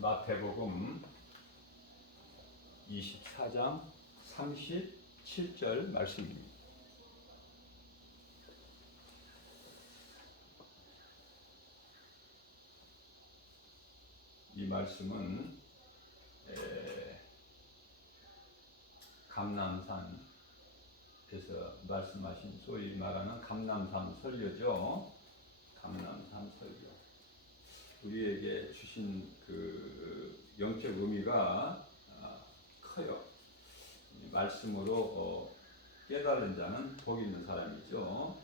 마태복음 24장 37절 말씀입니다. 이 말씀은 감람산에서 말씀하신 소위 말하는 감람산 설교죠. 감람산 설교. 우리에게 주신 그 영적 의미가 커요. 말씀으로 깨달은 자는 복 있는 사람이죠.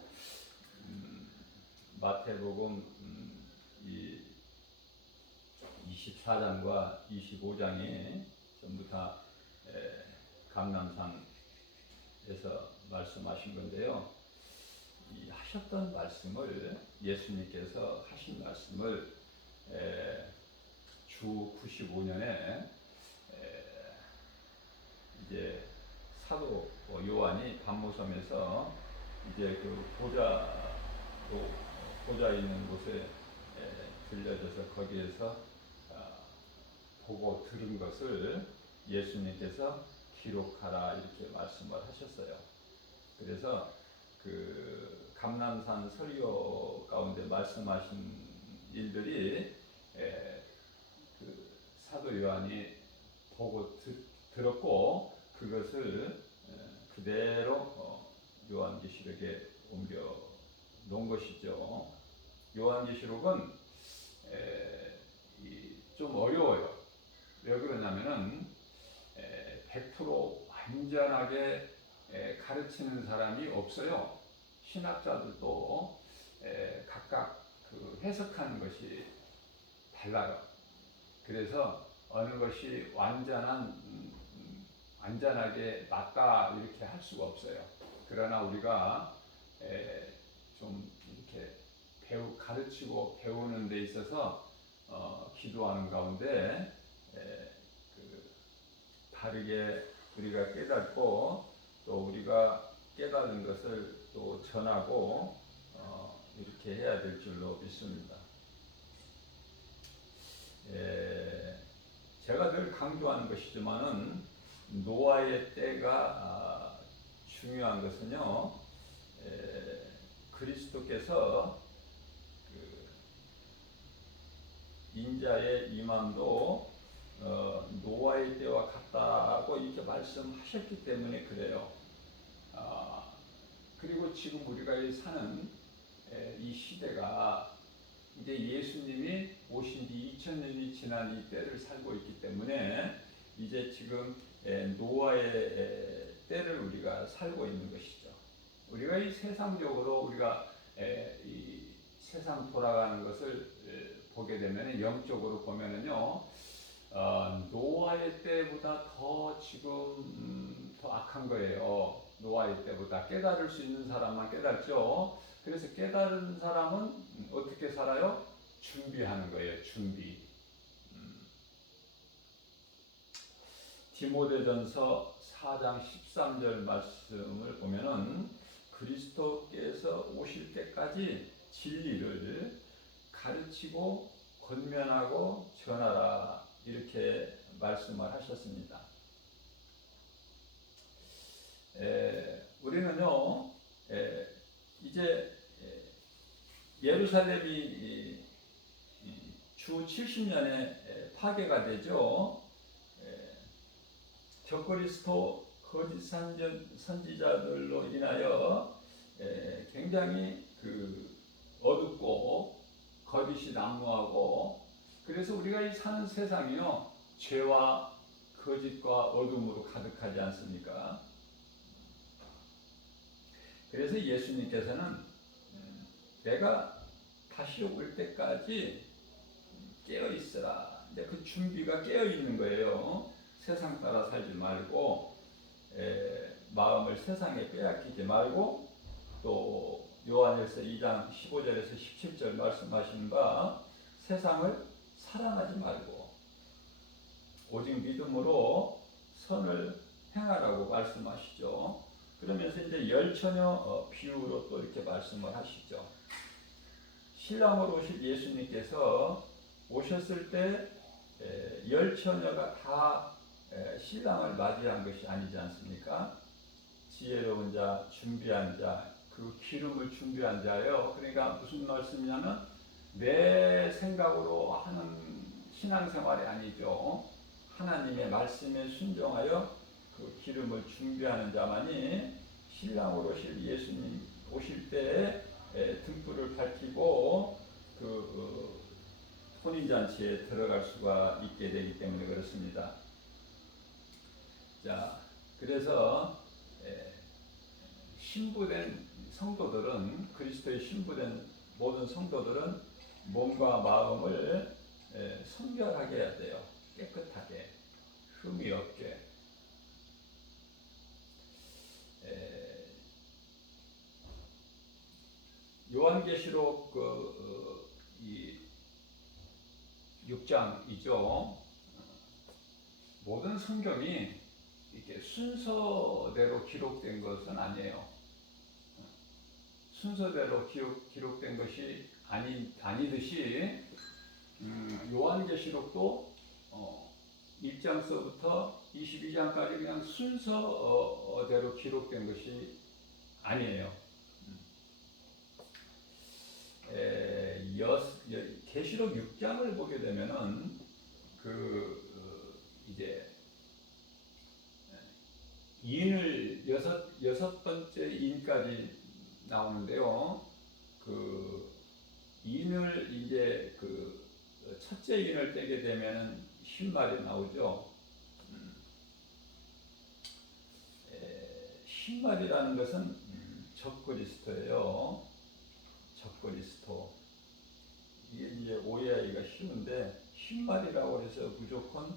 마태복음 이 24장과 25장이 전부 다 감람산에서 말씀하신 건데요. 이 하셨던 말씀을, 예수님께서 하신 말씀을 주 95년에 이제 사도 요한이 밤모섬에서 이제 그 보좌 있는 곳에 들려져서 거기에서 보고 들은 것을 예수님께서 기록하라 이렇게 말씀을 하셨어요. 그래서 그 감람산 설교 가운데 말씀하신 일들이 그 사도 요한이 보고 들었고 그것을 그대로 요한계시록에 옮겨 놓은 것이죠. 요한계시록은 좀 어려워요. 왜 그러냐면은 100% 완전하게 가르치는 사람이 없어요. 신학자들도 각각 그 해석하는 것이 달라요. 그래서 어느 것이 완전하게 맞다 이렇게 할 수가 없어요. 그러나 우리가 좀 이렇게 가르치고 배우는 데 있어서 기도하는 가운데 그 바르게 우리가 깨닫고 또 우리가 깨달은 것을 또 전하고 이렇게 해야 될 줄로 믿습니다. 제가 늘 강조하는 것이지만은 노아의 때가 중요한 것은요. 그리스도께서 그 인자의 임함도 노아의 때와 같다고 이렇게 말씀하셨기 때문에 그래요. 그리고 지금 우리가 사는 이 시대가 이제 예수님이 오신 지 2000년이 지난 이 때를 살고 있기 때문에 이제 지금 노아의 때를 우리가 살고 있는 것이죠. 우리가 이 세상적으로 우리가 이 세상 돌아가는 것을 보게 되면 영적으로 보면은요, 노아의 때보다 더 지금 더 악한 거예요. 노아의 때보다. 깨달을 수 있는 사람만 깨닫죠. 그래서 깨달은 사람은 어떻게 살아요? 준비하는 거예요. 준비. 디모데전서 4장 13절 말씀을 보면은 그리스도께서 오실 때까지 진리를 가르치고 권면하고 전하라 이렇게 말씀을 하셨습니다. 우리는요 이제 예루살렘이 주 70년에 파괴가 되죠. 적그리스도 거짓 선지자들로 인하여 굉장히 그 어둡고 거짓이 난무하고 그래서 우리가 이 사는 세상이요 죄와 거짓과 어둠으로 가득하지 않습니까? 그래서 예수님께서는 내가 다시 올 때까지 깨어 있으라. 근데 그 준비가 깨어 있는 거예요. 세상 따라 살지 말고 마음을 세상에 빼앗기지 말고 또 요한일서 2장 15절에서 17절 말씀하신 바 세상을 사랑하지 말고 오직 믿음으로 선을 행하라고 말씀하시죠. 그러면서 이제 열처녀 비유로 또 이렇게 말씀을 하시죠. 신랑으로 오실 예수님께서 오셨을 때 열 처녀가 다 신랑을 맞이한 것이 아니지 않습니까? 지혜로운 자, 준비한 자, 그 기름을 준비한 자예요. 그러니까 무슨 말씀이냐면 내 생각으로 하는 신앙생활이 아니죠. 하나님의 말씀에 순종하여 그 기름을 준비하는 자만이 신랑으로 오실 예수님 오실 때에 등불을 밝히고 그 혼인잔치에 들어갈 수가 있게 되기 때문에 그렇습니다. 자, 그래서 신부된 성도들은, 그리스도의 신부된 모든 성도들은 몸과 마음을 성결하게 해야 돼요. 깨끗하게, 흠이 없게. 요한계시록 이 6장이죠. 모든 성경이 이렇게 순서대로 기록된 것은 아니에요. 순서대로 기록된 것이 아니듯이 요한계시록도 1장서부터 22장까지 그냥 순서대로 기록된 것이 아니에요. 계시록 6장을 보게 되면은 이제 인을 여섯 번째 인까지 나오는데요. 그 인을 이제 그 첫째 인을 떼게 되면은 신말이 나오죠. 신말이라는 것은 적그리스도예요. 적그리스도. 이게 이제 오해하기가 쉬운데 신말이라고 해서 무조건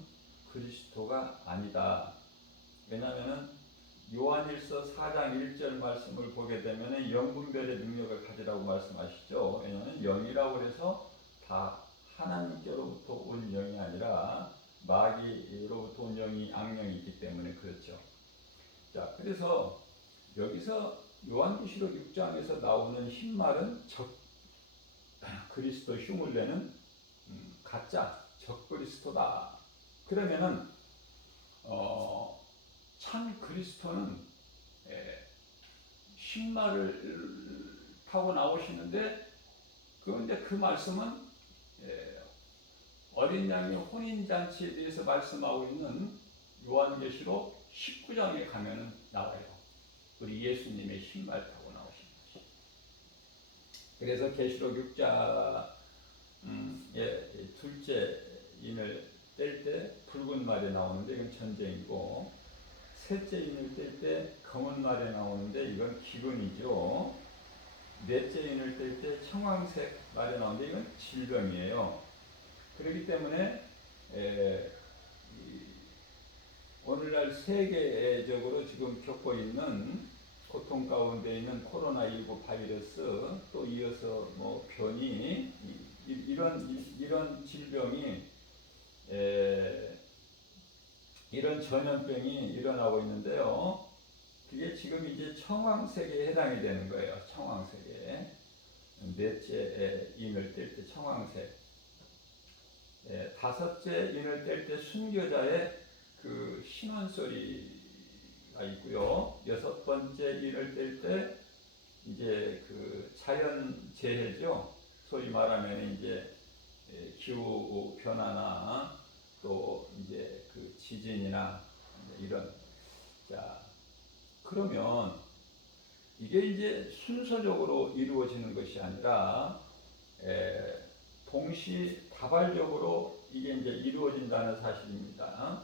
그리스도가 아니다. 왜냐하면은 요한일서 4장 1절 말씀을 보게 되면 영분별의 능력을 가지라고 말씀하시죠. 왜냐하면 영이라고 해서 다 하나님께로부터 온 영이 아니라 마귀로부터 온 영이 악령이 있기 때문에 그렇죠. 자, 그래서 여기서 요한계시록 6장에서 나오는 흰말은 그리스도 흉을 내는 가짜 적그리스도다. 그러면은 참 그리스도는 흰말을 타고 나오시는데 그런데 그 말씀은 어린 양의 혼인잔치에 대해서 말씀하고 있는 요한계시록 19장에 가면은 나와요. 우리 예수님의 흰말 타고 나오신 것이. 그래서 계시록 6장의 둘째 인을 뗄 때 붉은 말이 나오는데 이건 전쟁이고, 셋째 인을 뗄 때 검은 말이 나오는데 이건 기근이죠. 넷째 인을 뗄 때 청황색 말이 나오는데 이건 질병이에요. 그렇기 때문에 오늘날 세계적으로 지금 겪고 있는 고통 가운데 있는 코로나19 바이러스, 또 이어서 뭐 변이, 이런 질병이 이런 전염병이 일어나고 있는데요. 그게 지금 이제 청황색에 해당이 되는 거예요. 청황색에. 넷째 인을 뗄 때 청황색. 다섯째 인을 뗄 때 순교자의 그 신원 소리가 있고요. 여섯 번째 인을 뗄 때 이제 그 자연 재해죠. 소위 말하면 이제 기후 변화나 또 이제 그 지진이나 이런. 자, 그러면 이게 이제 순서적으로 이루어지는 것이 아니라 동시다발적으로 이게 이제 이루어진다는 사실입니다.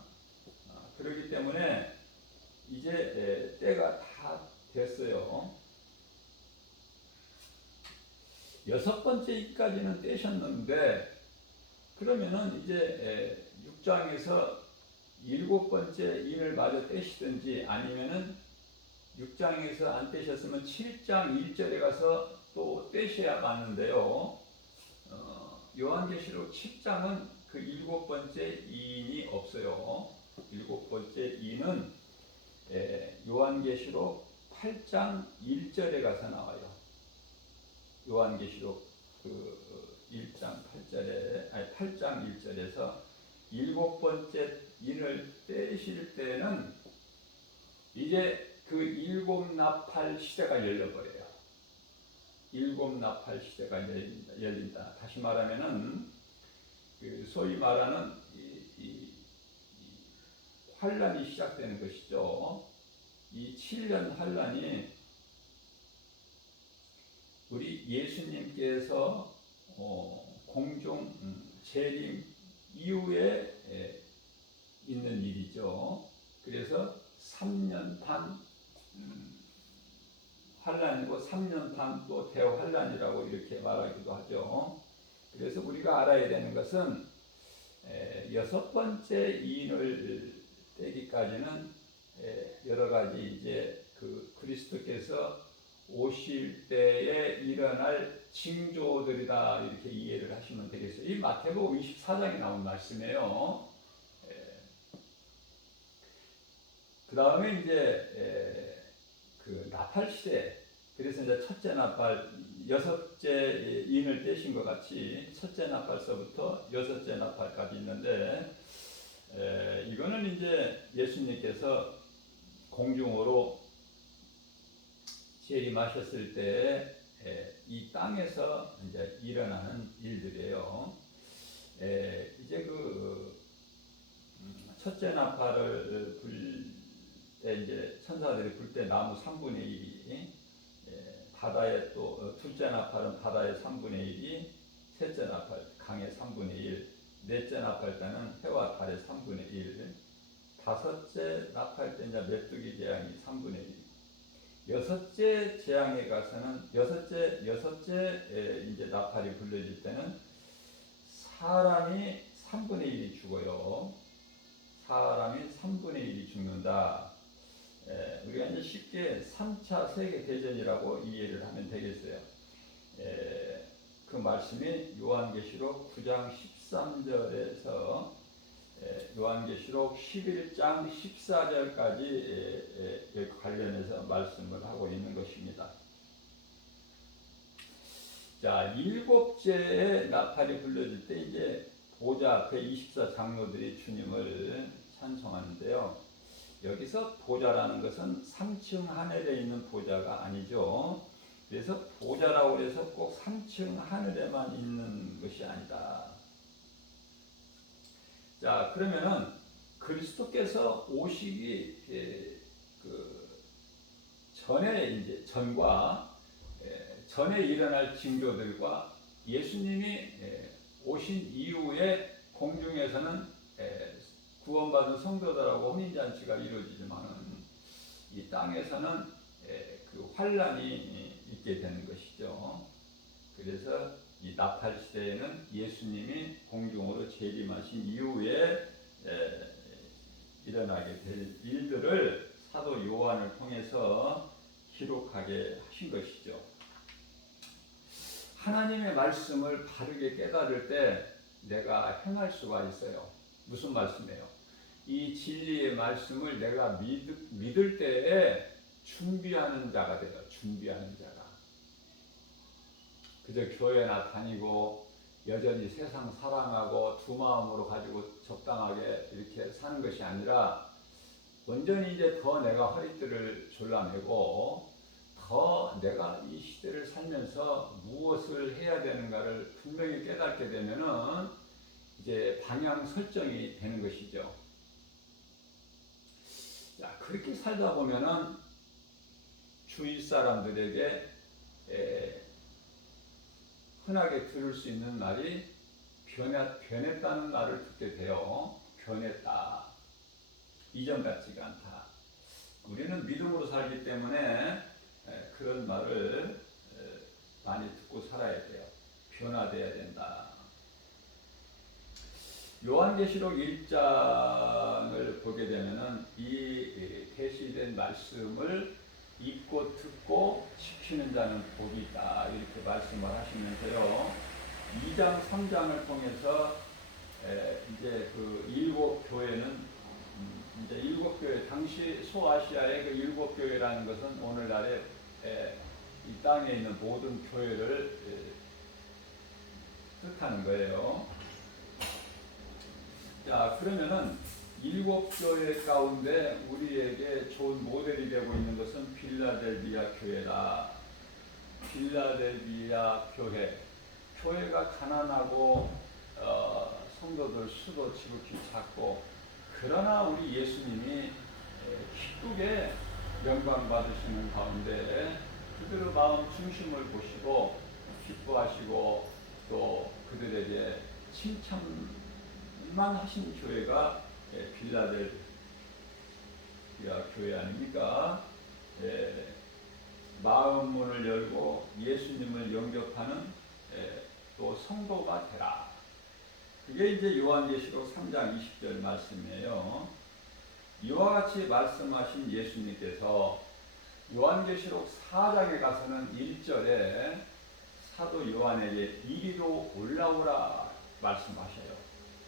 그렇기 때문에 이제 때가 다 됐어요. 여섯 번째 일까지는 떼셨는데 그러면은 이제 6장에서 일곱 번째 인을 마저 떼시든지 아니면은 6장에서 안 떼셨으면 7장 1절에 가서 또 떼셔야 맞는데요. 요한계시록 10장은 그 일곱 번째 인이 없어요. 일곱 번째 인은 요한계시록 8장 1절에 가서 나와요. 요한계시록 그 1장 8절에, 아니 8장 1절에서 일곱 번째 인을 떼실 때는 이제 그 일곱 나팔 시대가 열려버려요. 일곱 나팔 시대가 열린다. 다시 말하면은 그 소위 말하는 이 환란이 시작되는 것이죠. 이 7년 환란이 우리 예수님께서 공중 재림 이후에 있는 일이죠. 그래서 3년 반 환란이고 3년 반 또 대환란이라고 이렇게 말하기도 하죠. 그래서 우리가 알아야 되는 것은 여섯 번째 이인을 떼기까지는 여러 가지 이제 그 그리스도께서 오실 때에 일어날 징조들이다 이렇게 이해를 하시면 되겠어요. 이 마태복음 24장에 나온 말씀이에요. 그 다음에 이제 그 나팔 시대, 그래서 이제 첫째 나팔, 여섯째 인을 떼신 것 같이 첫째 나팔서부터 여섯째 나팔까지 있는데 이거는 이제 예수님께서 공중으로 재림하셨을 때 이 땅에서 이제 일어나는 일들이에요. 이제 그 첫째 나팔을 불 때 이제 천사들이 불 때 나무 3분의 1이 바다에 또 둘째 나팔은 바다의 3분의 1이 셋째 나팔 강의 3분의 1 넷째 나팔 때는 해와 달의 3분의 1 다섯째 나팔 때 이제 메뚜기 재앙이 3분의 1 여섯째 재앙에 가서는 여섯째 이제 나팔이 불려질 때는 사람이 3분의 1이 죽어요. 사람이 3분의 1이 죽는다. 우리가 이제 쉽게 3차 세계대전이라고 이해를 하면 되겠어요. 그 말씀이 요한계시록 9장 13절에서 요한계시록 11장 14절까지 관련해서 말씀을 하고 있는 것입니다. 자, 일곱째의 나팔이 불려질 때 이제 보좌 앞에 24장로들이 주님을 찬송하는데요. 여기서 보좌라는 것은 3층 하늘에 있는 보좌가 아니죠. 그래서 보좌라고 해서 꼭 3층 하늘에만 있는 것이 아니다. 자, 그러면은 그리스도께서 오시기 그 전에 이제 전에 일어날 징조들과 예수님이 오신 이후에 공중에서는 구원받은 성도들하고 혼인잔치가 이루어지지만은 이 땅에서는 그 환란이 있게 되는 것이죠. 그래서 이 나팔 시대에는 예수님이 공중으로 재림하신 이후에 일어나게 될 일들을 사도 요한을 통해서 기록하게 하신 것이죠. 하나님의 말씀을 바르게 깨달을 때 내가 행할 수가 있어요. 무슨 말씀이에요? 이 진리의 말씀을 내가 믿을 때에 준비하는 자가 돼요. 준비하는 자가. 그저 교회나 다니고 여전히 세상 사랑하고 두 마음으로 가지고 적당하게 이렇게 사는 것이 아니라 온전히 이제 더 내가 허리띠를 졸라매고 더 내가 이 시대를 살면서 무엇을 해야 되는가를 분명히 깨닫게 되면은 이제 방향 설정이 되는 것이죠. 자, 그렇게 살다 보면은 주위 사람들에게 흔하게 들을 수 있는 말이 변했다는 말을 듣게 돼요. 변했다. 이전 같지가 않다. 우리는 믿음으로 살기 때문에 그런 말을 많이 듣고 살아야 돼요. 변화되어야 된다. 요한계시록 1장을 보게 되면은 이 계시된 말씀을 읽고 듣고 지키는 자는 복이 있다 이렇게 말씀을 하시면서요. 2장 3장을 통해서 이제 그 일곱 교회는 이제 일곱 교회 당시 소아시아의 그 일곱 교회라는 것은 오늘날의 이 땅에 있는 모든 교회를 뜻하는 거예요. 자, 그러면은 일곱 교회 가운데 우리에게 좋은 모델이 되고 있는 것은 빌라델비아 교회다. 빌라델비아 교회. 교회가 가난하고 성도들 수도 지극히 작고, 그러나 우리 예수님이 기쁘게 영광 받으시는 가운데 그들의 마음 중심을 보시고 기뻐하시고 또 그들에게 칭찬만 하신 교회가 빌라델비아 교회 아닙니까? 마음 문을 열고 예수님을 영접하는 또 성도가 되라. 그게 이제 요한계시록 3장 20절 말씀이에요. 이와 같이 말씀하신 예수님께서 요한계시록 4장에 가서는 1절에 사도 요한에게 이리로 올라오라 말씀하셔요.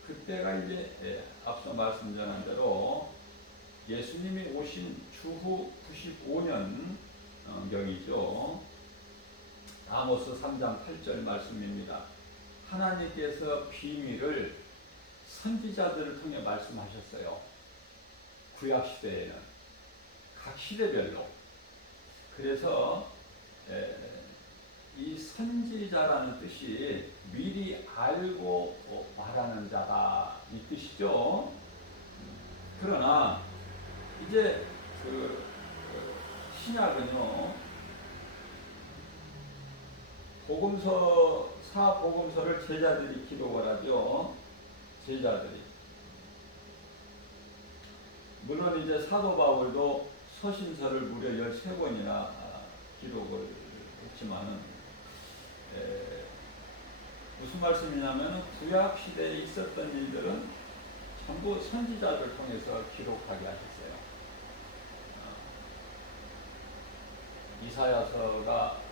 그때가 이제 앞서 말씀 전한 대로 예수님이 오신 주후 95년 경이죠. 아모스 3장 8절 말씀입니다. 하나님께서 비밀을 선지자들을 통해 말씀하셨어요. 구약시대에는 각 시대별로. 그래서 이 선지자라는 뜻이 미리 알고 말하는 자다 이 뜻이죠. 그러나 이제 신약은요, 사복음서를 제자들이 기록을 하죠. 제자들이. 물론 이제 사도 바울도 서신서를 무려 13권이나 기록을 했지만은, 무슨 말씀이냐면 구약 시대에 있었던 일들은 전부 선지자를 통해서 기록하게 하셨어요. 이사야서가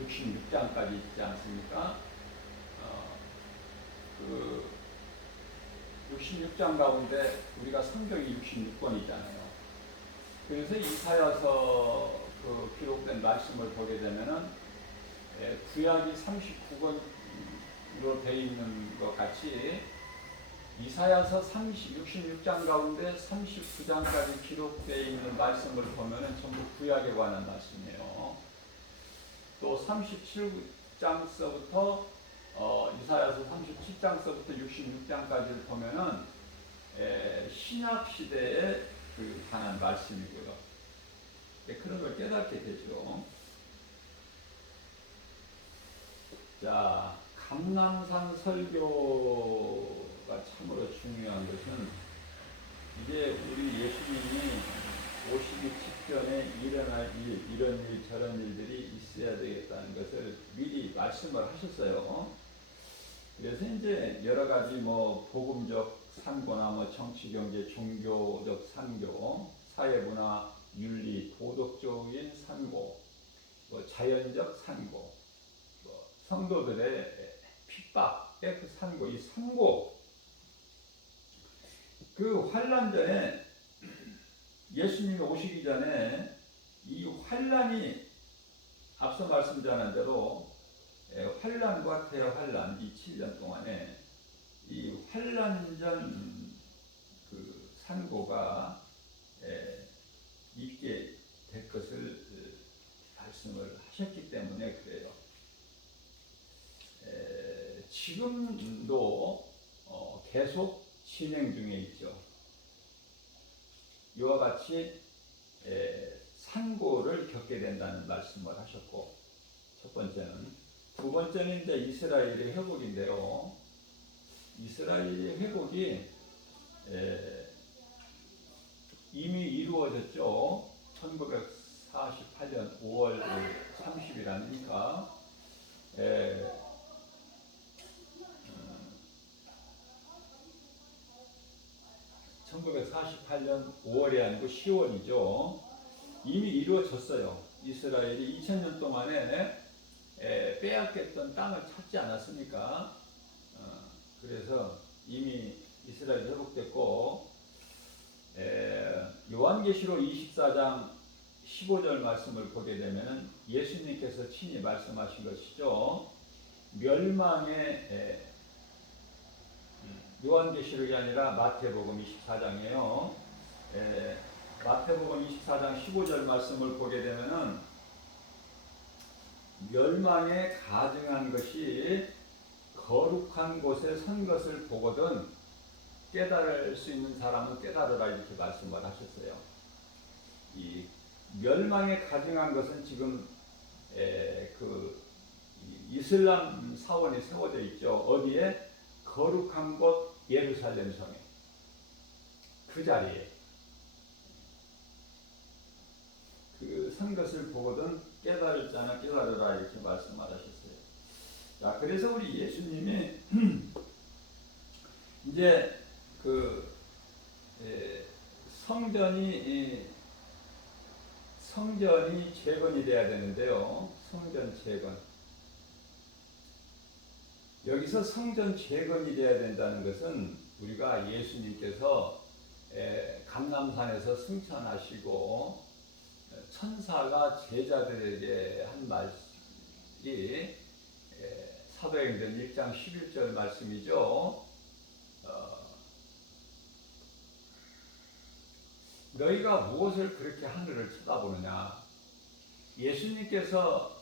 66장까지 있지 않습니까? 그 66장 가운데 우리가 성경이 66권이잖아요. 그래서 이사야서 그 기록된 말씀을 보게 되면은 구약이 39권으로 되어 있는 것 같이 이사야서 66장 가운데 39장까지 기록되어 있는 말씀을 보면은 전부 구약에 관한 말씀이에요. 또 37장서부터 이사야서 37장서부터 66장까지를 보면은 신약 시대에 관한 말씀이고요. 그런 걸 깨닫게 되죠. 자, 감람산 설교가 참으로 중요한 것은 이제 우리 예수님이 오시기 직전에 일어날 일, 이런 일, 저런 일들이 있어야 되겠다는 것을 미리 말씀을 하셨어요. 그래서 이제 여러 가지 복음적 산고나 정치, 경제, 종교적 산고, 사회문화, 윤리, 도덕적인 산고, 자연적 산고, 성도들의 핍박의 그 산고, 이 산고, 그 환난 전에 예수님이 오시기 전에 이 환난이 앞서 말씀드린 대로 환난과 대환난 이 7년 동안에 이 환난전 그 산고가 있게 될 것을 말씀을 하셨기 때문에 그래요. 지금도 계속 진행 중에 있죠. 이와 같이 산고를 겪게 된다는 말씀을 하셨고, 첫 번째는. 두 번째는 이제 이스라엘의 회복인데요. 이스라엘의 회복이 이미 이루어졌죠. 1948년 5월 30일 아닙니까? 1948년 5월이 아니고 10월이죠. 이미 이루어졌어요. 이스라엘이 2000년 동안에 빼앗겼던 땅을 찾지 않았습니까? 그래서 이미 이스라엘이 회복됐고, 요한계시록 24장 15절 말씀을 보게 되면 예수님께서 친히 말씀하신 것이죠. 요한계시록이 아니라 마태복음 24장이에요. 마태복음 24장 15절 말씀을 보게 되면은 멸망에 가증한 것이 거룩한 곳에 선 것을 보거든 깨달을 수 있는 사람은 깨달으라 이렇게 말씀을 하셨어요. 이 멸망에 가증한 것은 지금 그 이슬람 사원이 세워져 있죠. 어디에? 거룩한 곳 예루살렘 성에 그 자리에 그 선 것을 보거든 깨달을 자는 깨달으라 이렇게 말씀하셨어요. 자, 그래서 우리 예수님이 이제 그 성전이 재건이 돼야 되는데요. 성전 재건. 여기서 성전 재건이 돼야 된다는 것은 우리가 예수님께서 감람산에서 승천하시고 천사가 제자들에게 한 말이 사도행전 1장 11절 말씀이죠. 너희가 무엇을 그렇게 하늘을 쳐다보느냐. 예수님께서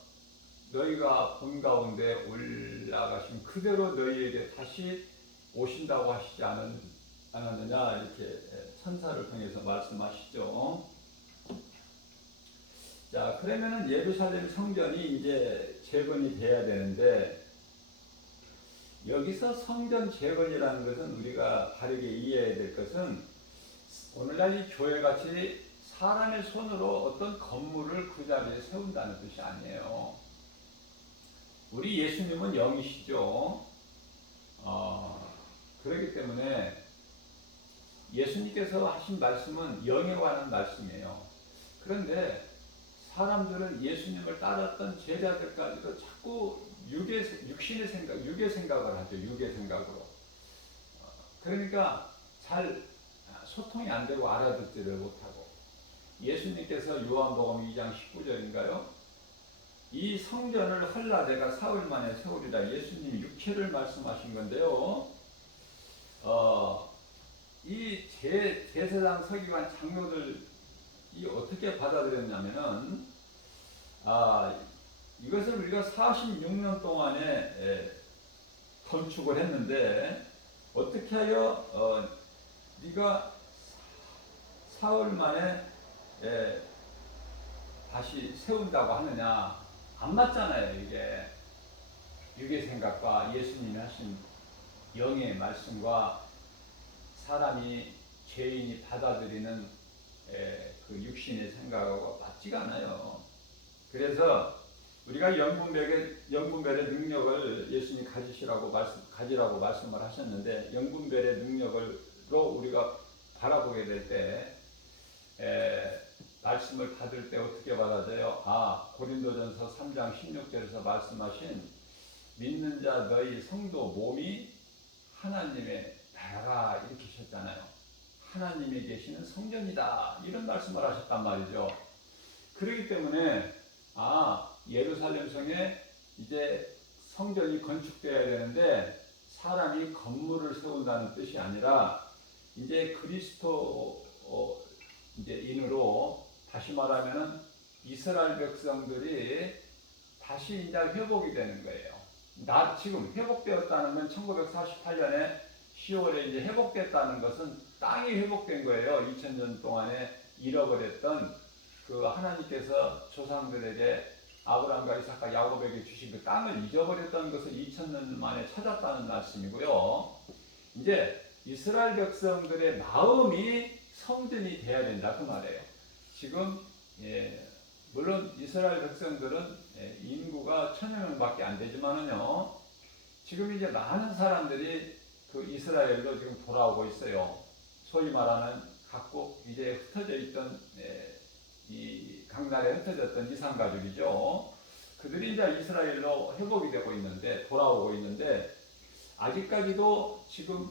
너희가 본 가운데 올라가신 그대로 너희에게 다시 오신다고 하시지 않았느냐 이렇게 천사를 통해서 말씀하시죠. 자, 그러면은 예루살렘 성전이 이제 재건이 돼야 되는데 여기서 성전 재건이라는 것은 우리가 바르게 이해해야 될 것은 오늘날 이 교회같이 사람의 손으로 어떤 건물을 그 자리에 세운다는 뜻이 아니에요. 우리 예수님은 영이시죠. 그렇기 때문에 예수님께서 하신 말씀은 영에 관한 말씀이에요. 그런데 사람들은 예수님을 따랐던 제자들까지도 자꾸 육신의 생각, 육의 생각을 하죠. 육의 생각으로. 그러니까 잘 소통이 안 되고 알아듣지를 못하고 예수님께서 요한복음 2장 19절인가요? 이 성전을 헐라 내가 사흘 만에 세우리라. 예수님이 육체를 말씀하신 건데요. 이 제사장 서기관 장로들이 어떻게 받아들였냐면은 이것을 우리가 46년 동안에 건축을 했는데 어떻게 하여 네가 사흘 만에 다시 세운다고 하느냐. 안 맞잖아요. 이게 육의 생각과 예수님이 하신 영의 말씀과 사람이 죄인이 받아들이는 그 육신의 생각하고 맞지가 않아요. 그래서 우리가 영분별의 능력을 예수님이 가지라고 말씀을 하셨는데 영분별의 능력으로 우리가 바라보게 될 때 말씀을 받을 때 어떻게 받아들여요? 고린도전서 3장 16절에서 말씀하신 믿는 자 너희 성도 몸이 하나님의 나라라 이렇게 하셨잖아요. 하나님이 계시는 성전이다 이런 말씀을 하셨단 말이죠. 그렇기 때문에 예루살렘 성에 이제 성전이 건축되어야 되는데 사람이 건물을 세운다는 뜻이 아니라 이제 그리스도 이제 인으로 다시 말하면은 이스라엘 백성들이 다시 이제 회복이 되는 거예요. 지금 회복되었다는 건 1948년에 10월에 이제 회복됐다는 것은 땅이 회복된 거예요. 2000년 동안에 잃어버렸던 그 하나님께서 조상들에게 아브라함과 이삭과 야곱에게 주신 그 땅을 잊어버렸던 것을 2000년 만에 찾았다는 말씀이고요. 이제 이스라엘 백성들의 마음이 성전이 돼야 된다 그 말이에요. 지금 물론 이스라엘 백성들은 인구가 1000여 명밖에 안 되지만은요. 지금 이제 많은 사람들이 그 이스라엘로 지금 돌아오고 있어요. 소위 말하는 각국 이제 흩어져 있던 이 강나라에 흩어졌던 이산 가족이죠. 그들이 이제 이스라엘로 회복이 되고 있는데 돌아오고 있는데 아직까지도 지금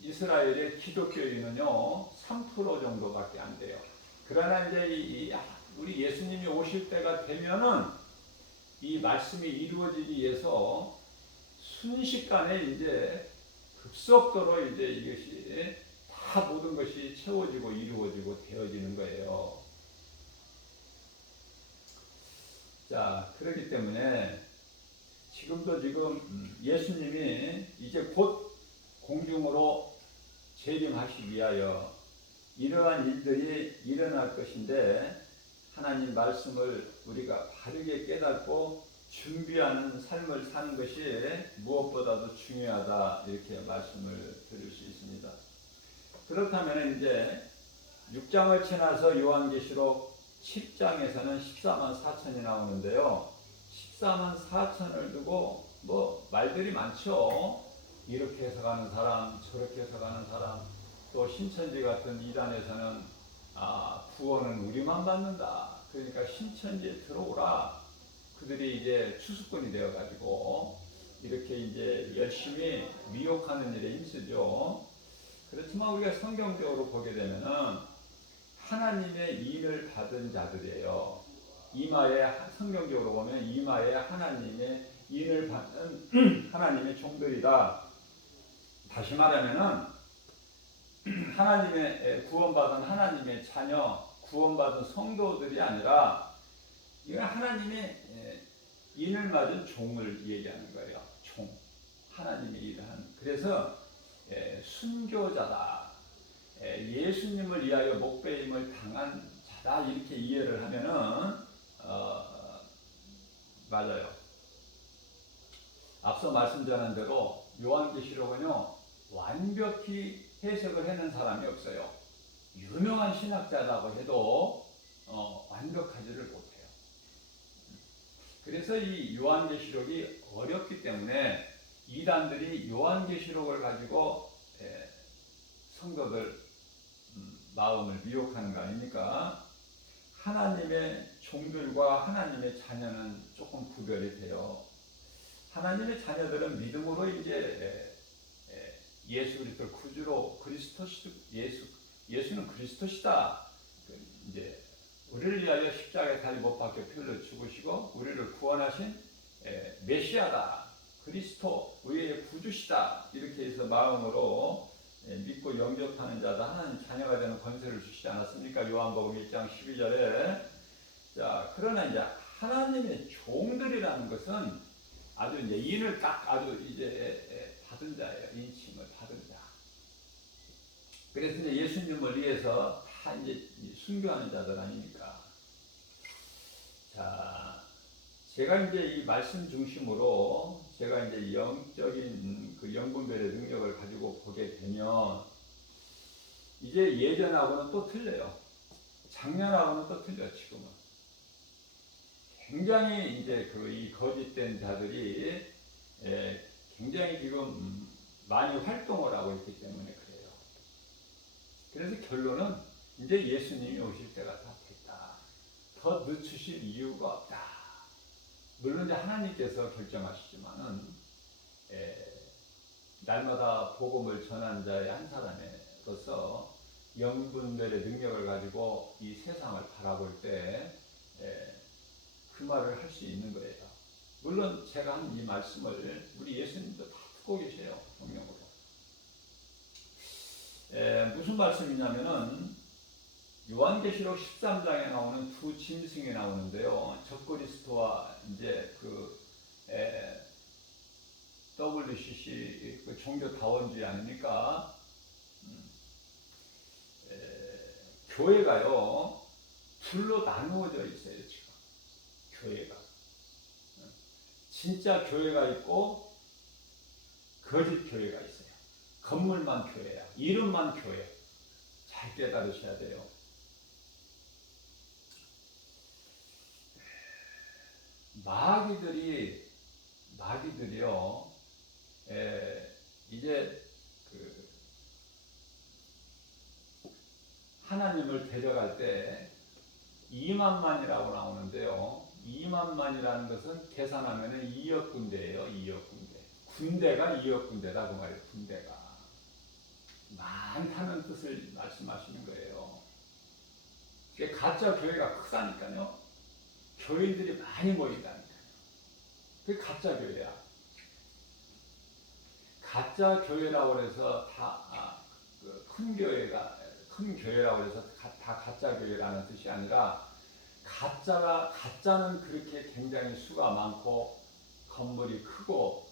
이스라엘의 기독교인은요 3% 정도밖에 안 돼요. 그러나 이제 우리 예수님이 오실 때가 되면은 이 말씀이 이루어지기 위해서 순식간에 이제 급속도로 이제 이것이 다 모든 것이 채워지고 이루어지고 되어지는 거예요. 자, 그렇기 때문에 지금도 예수님이 이제 곧 공중으로 재림하시기 위하여 이러한 일들이 일어날 것인데 하나님 말씀을 우리가 바르게 깨닫고 준비하는 삶을 사는 것이 무엇보다도 중요하다, 이렇게 말씀을 드릴 수 있습니다. 그렇다면 이제 6장을 지나서 요한계시록 10장에서는 14만 4천이 나오는데요. 14만 4천을 두고 뭐 말들이 많죠. 이렇게 해석하는 사람, 저렇게 해석하는 사람, 또 신천지 같은 이단에서는 구원은 우리만 받는다, 그러니까 신천지에 들어오라. 그들이 이제 추수꾼이 되어가지고 이렇게 이제 열심히 미혹하는 일에 힘쓰죠. 그렇지만 우리가 성경적으로 보게 되면은 하나님의 인을 받은 자들이에요. 이마에, 성경적으로 보면 이마에 하나님의 인을 받는 하나님의 종들이다. 다시 말하면은 하나님의 구원받은 하나님의 자녀, 구원받은 성도들이 아니라 이건 하나님의 인을 맞은 종을 얘기하는 거예요. 종, 하나님의 일을 하는. 그래서 순교자다, 예수님을 위하여 목배임을 당한 자다, 이렇게 이해를 하면은 맞아요. 앞서 말씀 전한 대로 요한계시록은요 완벽히 해석을 해낸 사람이 없어요. 유명한 신학자라고 해도 완벽하지를 못해요. 그래서 이 요한계시록이 어렵기 때문에 이단들이 요한계시록을 가지고 성도들 마음을 미혹하는 거 아닙니까? 하나님의 종들과 하나님의 자녀는 조금 구별이 돼요. 하나님의 자녀들은 믿음으로 이제 예수 그리스도 구주로 예수는 그리스도시다. 이제 우리를 위하여 십자가에 달려 못 박혀 피 흘려 죽으시고 우리를 구원하신 메시아다, 그리스도 우리의 구주시다, 이렇게 해서 마음으로 믿고 영접하는 자다, 하나님 자녀가 되는 권세를 주시지 않았습니까? 요한복음 1장 12절에. 자, 그러나 이제 하나님의 종들이라는 것은 아주 이제 인을 딱 아주 이제 받은 자예요. 인칭을 받은 자. 그래서 이제 예수님을 위해서 다 이제 순교하는 자들 아닙니까? 자, 제가 이제 이 말씀 중심으로 제가 이제 영적인 그 영분별의 능력을 가지고 보게 되면 이제 예전하고는 또 틀려요. 작년하고는 또 틀려. 지금은 굉장히 이제 이 거짓된 자들이 굉장히 지금 많이 활동을 하고 있기 때문에 그래요. 그래서 결론은 이제 예수님이 오실 때가 다 됐다. 더 늦추실 이유가 없다. 물론 이제 하나님께서 결정하시지만은 날마다 복음을 전한 자의 한 사람으로서 영분별의 능력을 가지고 이 세상을 바라볼 때 그 말을 할 수 있는 거예요. 물론 제가 한 이 말씀을 우리 예수님도 다 듣고 계세요. 성경으로. 무슨 말씀이냐면은 요한계시록 13장에 나오는 두 짐승이 나오는데요. 적그리스도와 이제 WCC 그 종교다원주의 아닙니까? 교회가요 둘로 나누어져 있어요. 지금 교회가 진짜 교회가 있고 거짓 교회가 있어요. 건물만 교회야. 이름만 교회. 잘 깨달으셔야 돼요. 마귀들이요 이제 하나님을 데려갈 때 2만만이라고 나오는데요. 2만만이라는 것은 계산하면 2억 군대예요. 2억 군대. 군대가 2억 군대라고 말해요. 군대가 많다는 뜻을 말씀하시는 거예요. 그게 가짜 교회가 크다니까요. 교인들이 많이 모인다니까요. 그게 가짜 교회야. 가짜 교회라고 해서 큰 교회라고 해서 다 가짜 교회라는 뜻이 아니라 가짜는 그렇게 굉장히 수가 많고 건물이 크고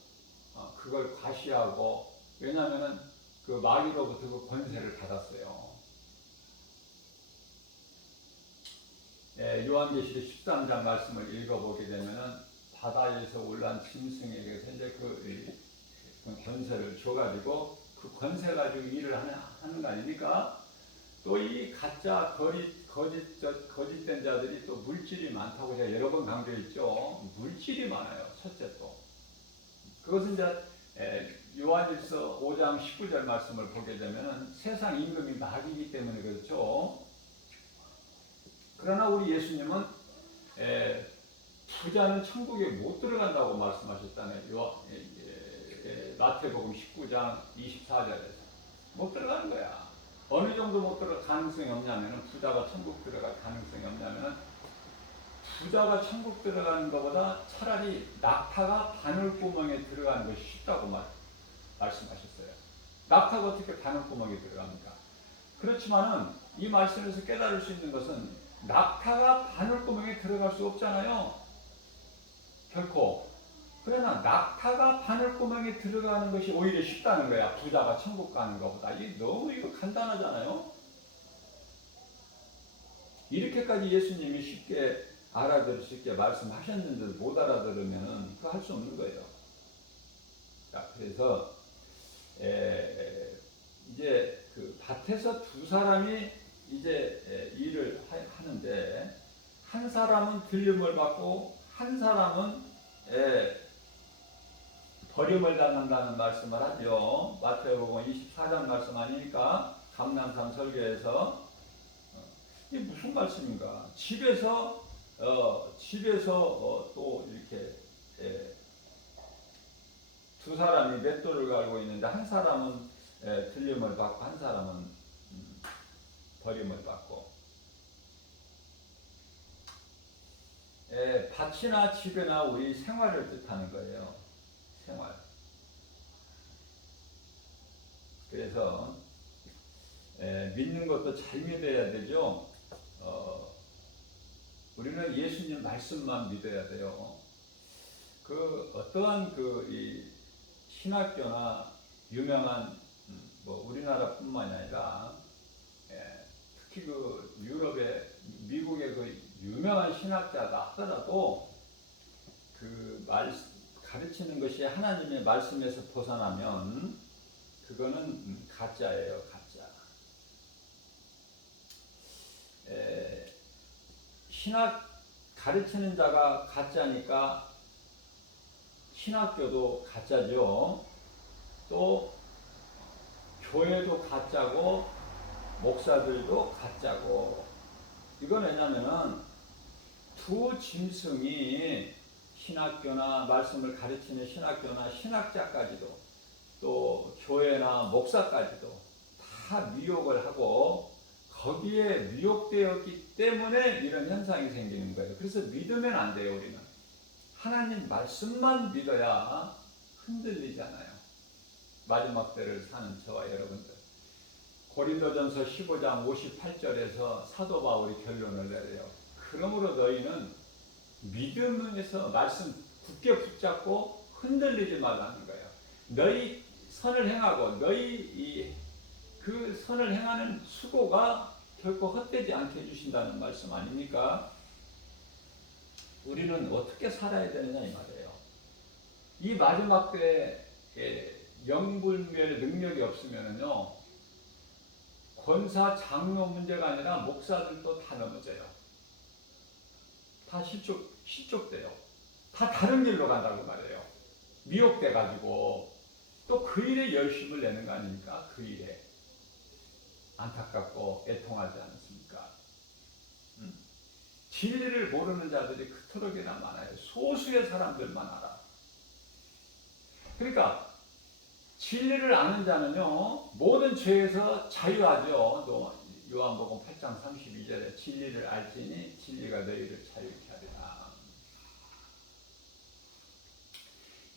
그걸 과시하고 왜냐하면은 그 마귀로부터 그 권세를 받았어요. 요한계시록 13장 말씀을 읽어보게 되면은 바다에서 올라온 짐승에게서 이제 그 권세를 줘가지고 그 권세 가지고 일을 하는 거 아닙니까? 또 이 가짜 거짓된 자들이 또 물질이 많다고 제가 여러 번 강조했죠. 물질이 많아요. 첫째 또 그것은 이제 요한일서 5장 19절 말씀을 보게 되면은 세상 임금이 마귀이기 때문에 그렇죠. 그러나 우리 예수님은 부자는 천국에 못 들어간다고 말씀하셨잖아요. 마태복음 19장 24절에서 못 들어가는 거야. 어느 정도 못 들어갈 가능성이 없냐면은 부자가 천국 들어갈 가능성이 없냐면은 부자가 천국 들어가는 것보다 차라리 낙타가 바늘구멍에 들어가는 것이 쉽다고 말씀하셨어요. 낙타가 어떻게 바늘구멍에 들어갑니까? 그렇지만은 이 말씀에서 깨달을 수 있는 것은 낙타가 바늘구멍에 들어갈 수 없잖아요. 결코. 그러나 낙타가 바늘구멍에 들어가는 것이 오히려 쉽다는 거야. 부자가 천국 가는 것보다. 이게 너무 간단하잖아요. 이렇게까지 예수님이 쉽게 알아들을 수 있게 말씀하셨는데도 못 알아들으면 그거 할 수 없는 거예요. 자, 그래서 이제 그 밭에서 두 사람이 이제 일을 하는데 한 사람은 들림을 받고 한 사람은 버림을 당한다는 말씀을 하죠. 마태복음 24장 말씀 아니니까 감람산 설교에서 이게 무슨 말씀인가? 집에서 또 이렇게 두 사람이 맷돌을 갈고 있는데 한 사람은 들림을 받고 한 사람은 버림을 받고 밭이나 집이나 우리 생활을 뜻하는 거예요. 생활. 그래서 믿는 것도 잘 믿어야 되죠. 우리는 예수님 말씀만 믿어야 돼요. 그 어떠한 이 신학교나 유명한 뭐 우리나라뿐만이 아니라 특히 그 유럽의 미국의 그 유명한 신학자가 하더라도 그 가르치는 것이 하나님의 말씀에서 벗어나면 그거는 가짜예요, 가짜. 신학 가르치는 자가 가짜니까 신학교도 가짜죠. 또 교회도 가짜고 목사들도 가짜고. 이건 왜냐면은 두 짐승이 신학교나 말씀을 가르치는 신학교나 신학자까지도 또 교회나 목사까지도 다 미혹을 하고 거기에 미혹되었기 때문에 이런 현상이 생기는 거예요. 그래서 믿으면 안 돼요. 우리는 하나님 말씀만 믿어야 흔들리잖아요. 마지막 때를 사는 저와 여러분들. 고린도전서 15장 58절에서 사도 바울이 결론을 내려요. 그러므로 너희는 믿음에서 말씀 굳게 붙잡고 흔들리지 말라는 거예요. 너희 선을 행하고 너희 그 선을 행하는 수고가 결코 헛되지 않게 해주신다는 말씀 아닙니까? 우리는 어떻게 살아야 되느냐 이 말이에요. 이 마지막 때에 영불멸 능력이 없으면요 권사 장로 문제가 아니라 목사들도 다 넘어져요. 다 실족돼요. 다 다른 길로 간다고 말해요. 미혹돼 가지고 또 그 일에 열심을 내는 거 아닙니까? 그 일에 안타깝고 애통하지 않습니까? 진리를 모르는 자들이 그토록이나 많아요. 소수의 사람들만 알아. 그러니까 진리를 아는 자는요 모든 죄에서 자유하죠. 또 요한복음 8장 32절에 진리를 알지니 진리가 너희를 자유케 하리라.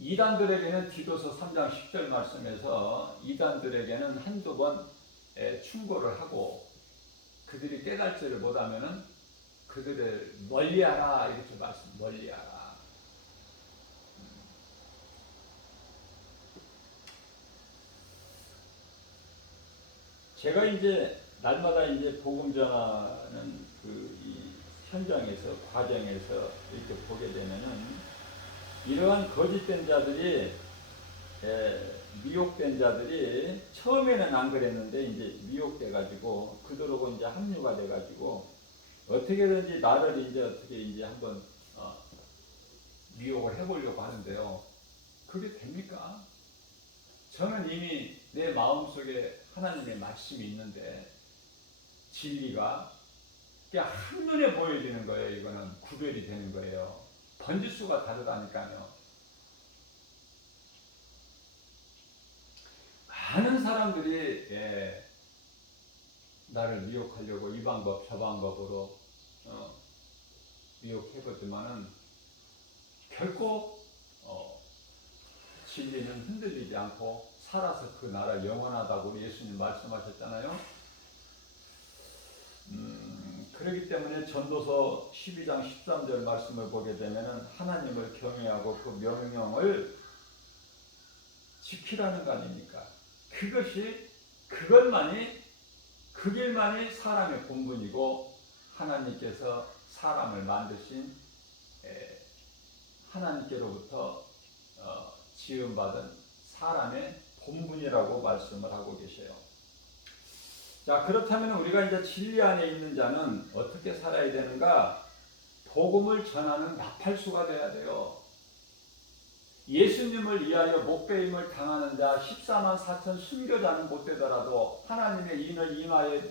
이단들에게는 디도서 3장 10절 말씀에서 이단들에게는 한두 번 충고를 하고 그들이 깨달지를 못하면은 그들을 멀리하라 이렇게 멀리하라. 제가 이제 날마다 이제 복음 전하는 이 현장에서 과정에서 이렇게 보게 되면은 이러한 거짓된 자들이 미혹된 자들이 처음에는 안 그랬는데 이제 미혹돼 가지고 그들하고 이제 합류가 돼 가지고 어떻게든지 나를 이제 어떻게 이제 한번 미혹을 해보려고 하는데요. 그게 됩니까? 저는 이미 내 마음속에 하나님의 말씀이 있는데 진리가 그냥 한눈에 보여지는 거예요. 이거는 구별이 되는 거예요. 번지수가 다르다니까요. 많은 사람들이 나를 미혹하려고 이 방법 저 방법으로 미혹해보지만은 결코 진리는 흔들리지 않고 살아서 그 나라 영원하다고 우리 예수님 말씀하셨잖아요. 그렇기 때문에 전도서 12장 13절 말씀을 보게 되면은 하나님을 경외하고 그 명령을 지키라는 거 아닙니까? 그 길만이 사람의 본분이고 하나님께서 사람을 만드신 하나님께로부터 지음받은 사람의 본분이라고 말씀을 하고 계셔요. 자, 그렇다면 우리가 이제 진리 안에 있는 자는 어떻게 살아야 되는가? 복음을 전하는 나팔수가 돼야 돼요. 예수님을 위하여 목배임을 당하는 자 14만 4천 순교자는 못 되더라도 하나님의 인을 임하여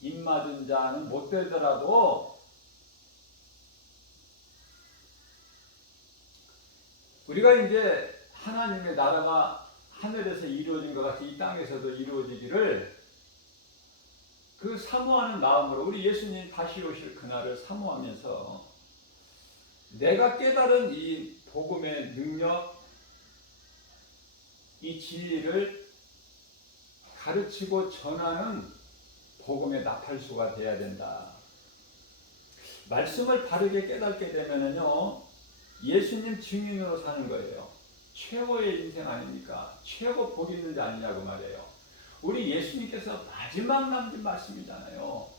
입맞은 자는 못 되더라도 우리가 이제 하나님의 나라가 하늘에서 이루어진 것 같이 이 땅에서도 이루어지기를 그 사모하는 마음으로 우리 예수님 다시 오실 그날을 사모하면서 내가 깨달은 이 복음의 능력, 이 진리를 가르치고 전하는 복음의 나팔수가 되어야 된다. 말씀을 바르게 깨닫게 되면은요, 예수님 증인으로 사는 거예요. 최고의 인생 아닙니까? 최고 복이 있는지 아니냐고 말이에요. 우리 예수님께서 마지막 남긴 말씀이잖아요.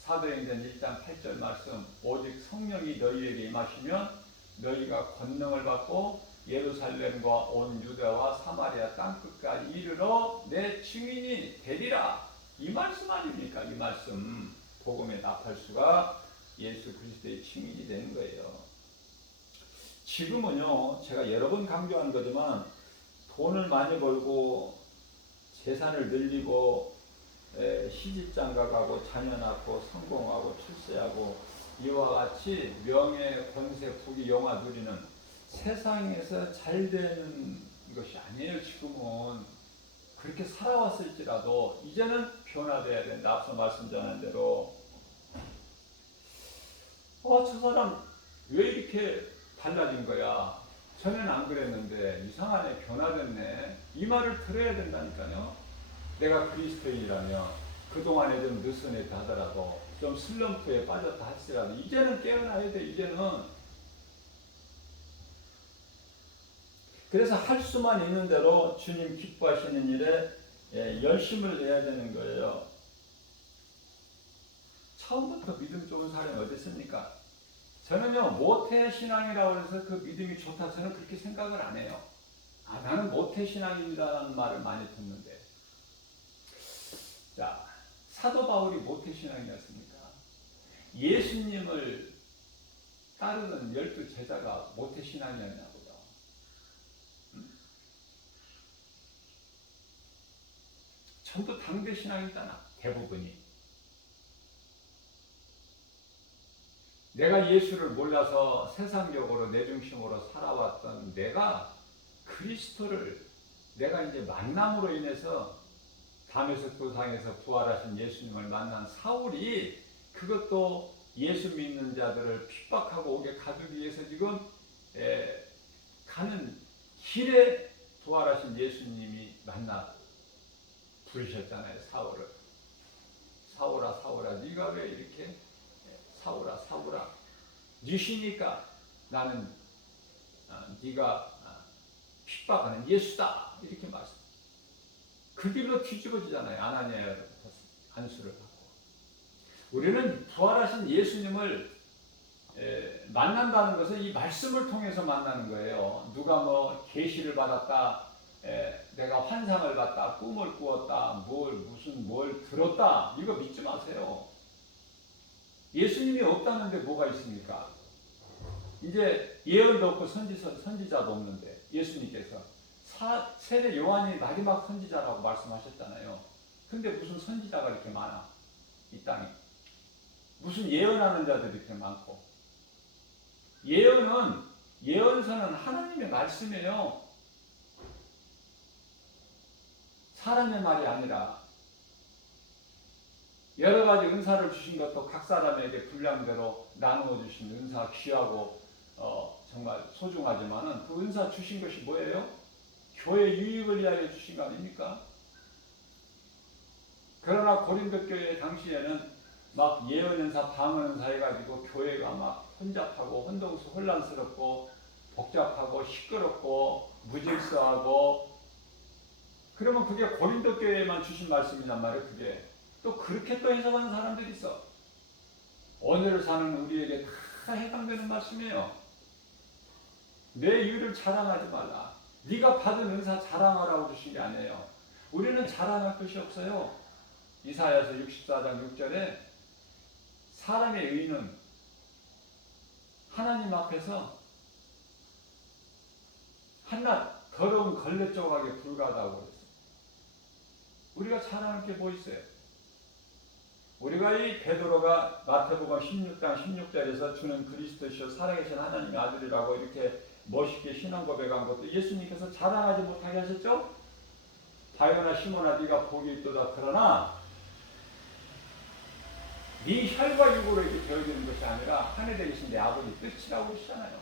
사도행전 1장 8절 말씀, 오직 성령이 너희에게 임하시면 너희가 권능을 받고 예루살렘과 온 유대와 사마리아 땅끝까지 이르러 내 증인이 되리라. 이 말씀 아닙니까? 이 말씀, 복음의 나팔수가 예수 그리스도의 증인이 되는 거예요. 지금은요, 제가 여러 번 강조한 거지만 돈을 많이 벌고 재산을 늘리고 시집장가 가고 자녀 낳고 성공하고 출세하고 이와 같이 명예, 권세, 부귀, 영화 누리는 세상에서 잘 되는 것이 아니에요. 지금은 그렇게 살아왔을지라도 이제는 변화돼야 된다. 앞서 말씀 전한 대로 저 사람 왜 이렇게 달라진 거야? 전에는 안 그랬는데 이상하네, 변화됐네. 이 말을 들어야 된다니까요. 내가 그리스도인이라면 그동안에 좀 느슨했다 하더라도 좀 슬럼프에 빠졌다 할지라도 이제는 깨어나야 돼. 이제는. 그래서 할 수만 있는 대로 주님 기뻐하시는 일에 열심을 내야 되는 거예요. 처음부터 믿음 좋은 사람이 어디 있습니까? 저는요, 모태신앙이라고 해서 그 믿음이 좋다, 저는 그렇게 생각을 안 해요. 나는 모태신앙이라는 말을 많이 듣는데. 자, 사도 바울이 모태신앙이었습니까? 예수님을 따르는 12제자가 모태신앙이었냐고요. 전부 당대신앙이잖아, 대부분이. 내가 예수를 몰라서 세상적으로 내 중심으로 살아왔던 내가 그리스도를 내가 이제 만남으로 인해서 다메섹 도상에서 부활하신 예수님을 만난 사울이 그것도 예수 믿는 자들을 핍박하고 오게 가두기 위해서 지금 가는 길에 부활하신 예수님이 만나 부르셨잖아요. 사울을. 사울아 사울아 네가 왜 이렇게 사울아 사울아 니시니까 나는 네가 핍박하는 예수다 이렇게 말씀. 그 길로 뒤집어지잖아요. 아나니아로부터 안수를 받고. 우리는 부활하신 예수님을 만난다는 것은 이 말씀을 통해서 만나는 거예요. 누가 뭐 계시를 받았다, 내가 환상을 봤다, 꿈을 꾸었다, 뭘 들었다 이거 믿지 마세요. 예수님이 없다는데 뭐가 있습니까? 이제 예언도 없고 선지자도 없는데 예수님께서 세례 요한이 마지막 선지자라고 말씀하셨잖아요. 근데 무슨 선지자가 이렇게 많아? 이 땅에. 무슨 예언하는 자들이 이렇게 많고. 예언서는 하나님의 말씀이에요. 사람의 말이 아니라 여러 가지 은사를 주신 것도 각 사람에게 분량대로 나누어 주신 은사 귀하고 정말 소중하지만은 그 은사 주신 것이 뭐예요? 교회 유익을 위하여 주신 거 아닙니까? 그러나 고린도 교회 당시에는 막 예언 은사, 방언 은사 해가지고 교회가 막 혼잡하고 혼란스럽고 복잡하고 시끄럽고 무질서하고 그러면 그게 고린도 교회에만 주신 말씀이란 말이에요. 그게 또 그렇게 또 해석하는 사람들이 있어. 오늘을 사는 우리에게 다 해당되는 말씀이에요. 내 일을 자랑하지 말라. 네가 받은 은사 자랑하라고 주신 게 아니에요. 우리는 자랑할 것이 없어요. 이사야서 64장 6절에 사람의 의는 하나님 앞에서 한낱 더러운 걸레 조각에 불과하다고 그랬어요. 우리가 자랑할 게 뭐 있어요? 우리가 이 베드로가 마태복음 16장 16절에서 주는 그리스도시요 살아계신 하나님의 아들이라고 이렇게 멋있게 신앙 고백한 것도 예수님께서 자랑하지 못하게 하셨죠? 바요나 시몬아 네가 복이 있도다. 그러나 네 혈과 육으로 이렇게 되어지는 것이 아니라 하늘에 계신 내 아버지 뜻이라고 하시잖아요.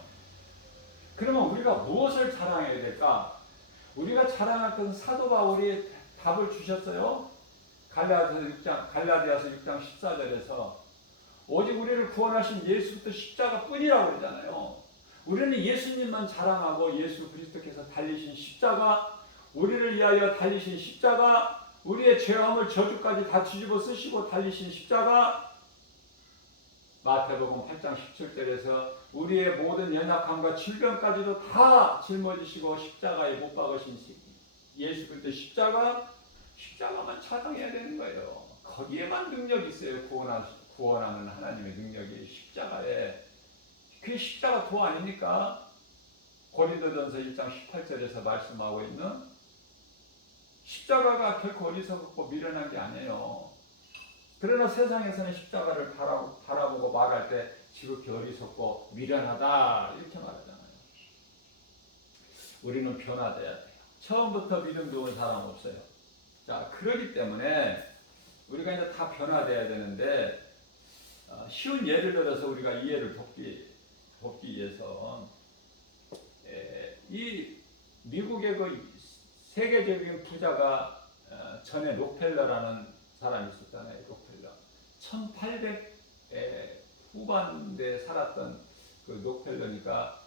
그러면 우리가 무엇을 자랑해야 될까? 우리가 자랑할 것은 사도 바울이 답을 주셨어요. 갈라디아서 6장 14절에서 오직 우리를 구원하신 예수 그리스도 십자가뿐이라고 그러잖아요. 우리는 예수님만 자랑하고 예수 그리스도께서 달리신 십자가, 우리를 위하여 달리신 십자가, 우리의 죄함을 저주까지 다 뒤집어 쓰시고 달리신 십자가, 마태복음 8장 17절에서 우리의 모든 연약함과 질병까지도 다 짊어지시고 십자가에 못 박으신 예수 그리스도 십자가만 자랑해야 되는 거예요. 거기에만 능력이 있어요. 구원하는 하나님의 능력이 십자가에. 그게 십자가 도 아닙니까? 고린도전서 1장 18절에서 말씀하고 있는 십자가가 결코 어리석고 미련한 게 아니에요. 그러나 세상에서는 십자가를 바라보고 말할 때 지극히 어리석고 미련하다 이렇게 말하잖아요. 우리는 변화돼야 돼요. 처음부터 믿음 좋은 사람 없어요. 자, 그러기 때문에 우리가 이제 다 변화돼야 되는데 쉬운 예를 들어서 우리가 이해를 돕기 위해서 이 미국의 그 세계적인 부자가 전에 록펠러라는 사람이 있었잖아요. 록펠러 1800 후반대에 살았던 그 록펠러니까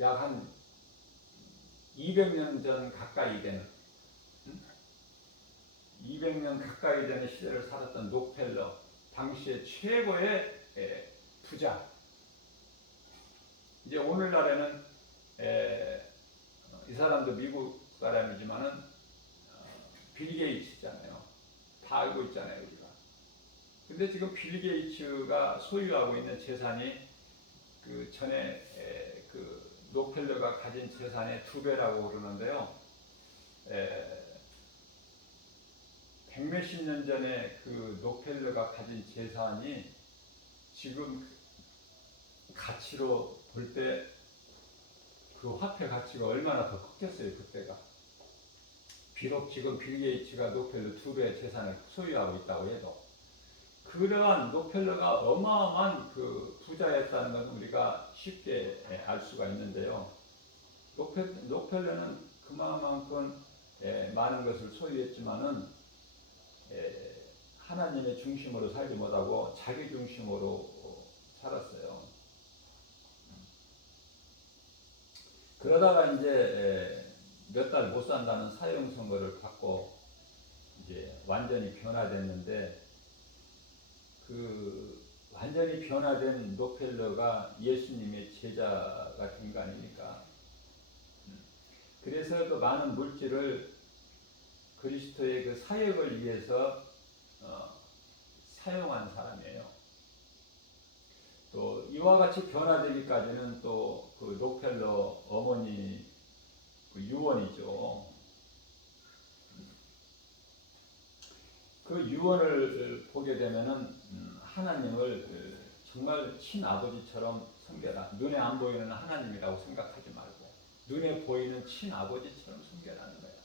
약 한 200년 전 가까이 되는 200년 가까이 되는 시대를 살았던 록펠러, 당시의 최고의 부자. 이제 오늘날에는 이 사람도 미국 사람이지만은 빌 게이츠잖아요. 다 알고 있잖아요, 우리가. 근데 지금 빌 게이츠가 소유하고 있는 재산이 그 전에 그 록펠러가 가진 재산의 2배라고 그러는데요. 백몇십 년 전에 그 록펠러가 가진 재산이 지금 가치로 볼 때 그 화폐 가치가 얼마나 더 컸겠어요, 그때가. 비록 지금 빌 게이츠가 록펠러 2배의 재산을 소유하고 있다고 해도 그러한 록펠러가 어마어마한 그 부자였다는 것은 우리가 쉽게 알 수가 있는데요. 록펠러는 그만큼 많은 것을 소유했지만은 하나님의 중심으로 살지 못하고 자기 중심으로 살았어요. 그러다가 이제 몇 달 못 산다는 사형 선고를 받고 이제 완전히 변화됐는데, 그 완전히 변화된 록펠러가 예수님의 제자가 된 거 아닙니까? 그래서 그 많은 물질을 그리스도의 그 사역을 위해서 사용한 사람이에요. 또 이와 같이 변화되기까지는 또 그 록펠러 어머니 그 유언이죠. 그 유언을 보게 되면은 하나님을 정말 친아버지처럼 섬겨라. 눈에 안 보이는 하나님이라고 생각하지 말고 눈에 보이는 친아버지처럼 섬겨라는 거예요.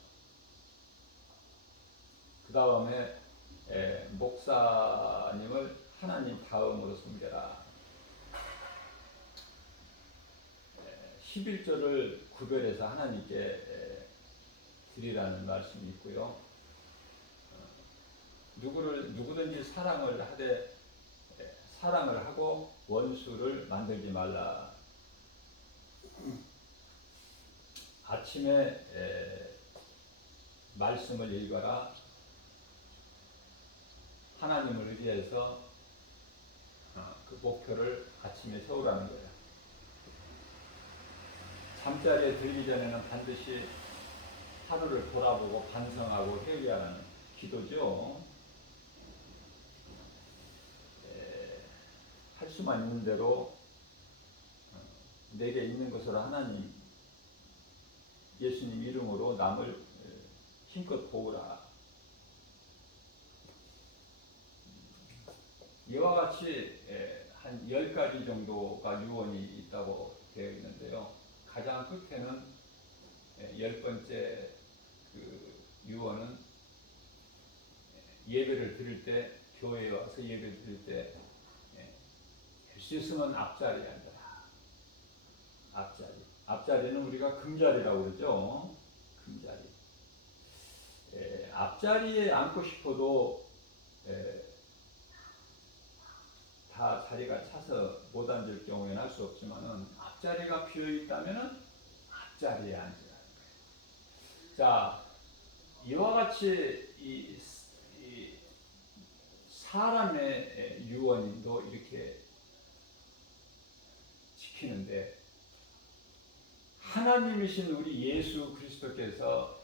그 다음에 목사님을 하나님 다음으로 섬겨라. 11조를 구별해서 하나님께 드리라는 말씀이 있고요. 누구든지 사랑을 하되 사랑을 하고 원수를 만들지 말라. 아침에 말씀을 읽어라. 하나님을 의지해서 그 목표를 아침에 세우라는 거예요. 잠자리에 들기 전에는 반드시 하루를 돌아보고 반성하고 회개하는 기도죠. 할 수만 있는 대로 내게 있는 것으로 하나님 예수님 이름으로 남을 힘껏 도우라. 이와 같이 한 10가지 정도가 유언이 있다고 되어 있는데요. 가장 끝에는 10번째 그 유언은 예배를 드릴 때, 교회에 와서 예배를 드릴 때 할 수 있으면 앞자리에 앉아라. 앞자리. 앞자리는 우리가 금자리라고 그러죠. 금자리. 앞자리에 앉고 싶어도 다 자리가 차서 못 앉을 경우에는 할 수 없지만은 앞자리가 비어 있다면은 앞자리에 앉으라. 자, 이와 같이 이 사람의 유언도 이렇게 지키는데, 하나님이신 우리 예수 그리스도께서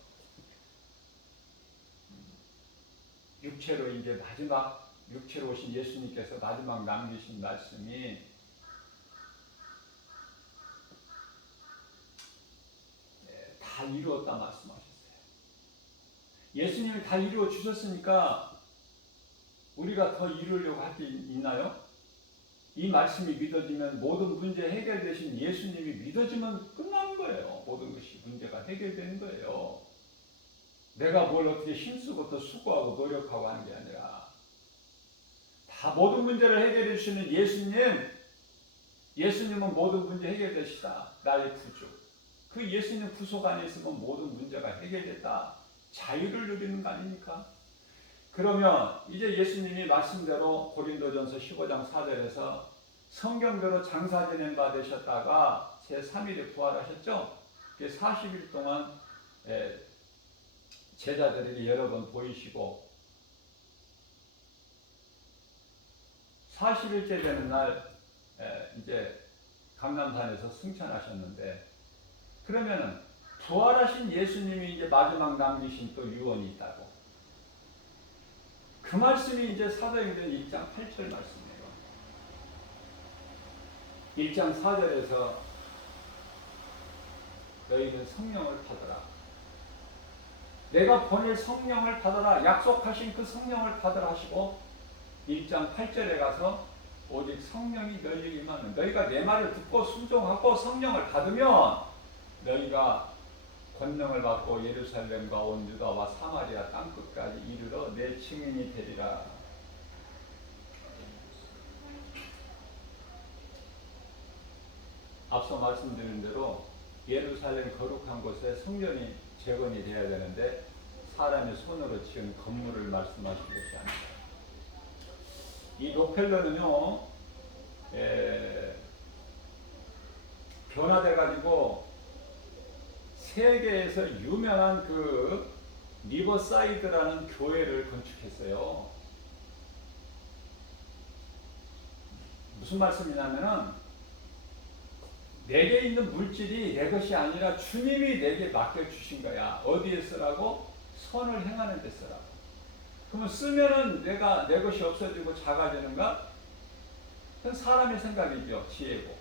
육체로 오신 예수님께서 마지막 남기신 말씀이 다 이루었다 말씀하셨어요. 예수님이 다 이루어 주셨으니까 우리가 더 이루려고 할 게 있나요? 이 말씀이 믿어지면 모든 문제 해결되신 예수님이 믿어지면 끝나는 거예요. 모든 것이 문제가 해결되는 거예요. 내가 뭘 어떻게 힘쓰고 또 수고하고 노력하고 하는 게 아니라 다 모든 문제를 해결해 주시는 예수님은 모든 문제 해결되시다. 나의 구주. 그 예수님 구속 안에 있으면 모든 문제가 해결됐다. 자유를 누리는 거 아닙니까? 그러면 이제 예수님이 말씀대로 고린도전서 15장 4절에서 성경대로 장사 지낸 바 되셨다가 제3일에 부활하셨죠? 40일 동안 제자들에게 여러 번 보이시고 40일째 되는 날 이제 감람산에서 승천하셨는데, 그러면은 부활하신 예수님이 이제 마지막 남기신 또 유언이 있다고. 그 말씀이 이제 사도행전 1장 8절 말씀이에요. 1장 4절에서 너희는 성령을 받으라. 내가 보낼 성령을 받으라. 약속하신 그 성령을 받으라 하시고 1장 8절에 가서 오직 성령이 너희에게 임하면, 너희가 내 말을 듣고 순종하고 성령을 받으면 너희가 권능을 받고 예루살렘과 온 유다와 사마리아 땅끝까지 이르러 내 증인이 되리라. 앞서 말씀드린 대로 예루살렘 거룩한 곳에 성전이 재건이 돼야 되는데 사람의 손으로 지은 건물을 말씀하신 것이 아닙니다. 이 록펠러는요, 변화돼 가지고 세계에서 유명한 그 리버사이드라는 교회를 건축했어요. 무슨 말씀이냐면은 내게 있는 물질이 내 것이 아니라 주님이 내게 맡겨주신 거야. 어디에 쓰라고? 선을 행하는 데 쓰라고. 그러면 쓰면은 내가 내 것이 없어지고 작아지는가? 그건 사람의 생각이죠. 지혜고.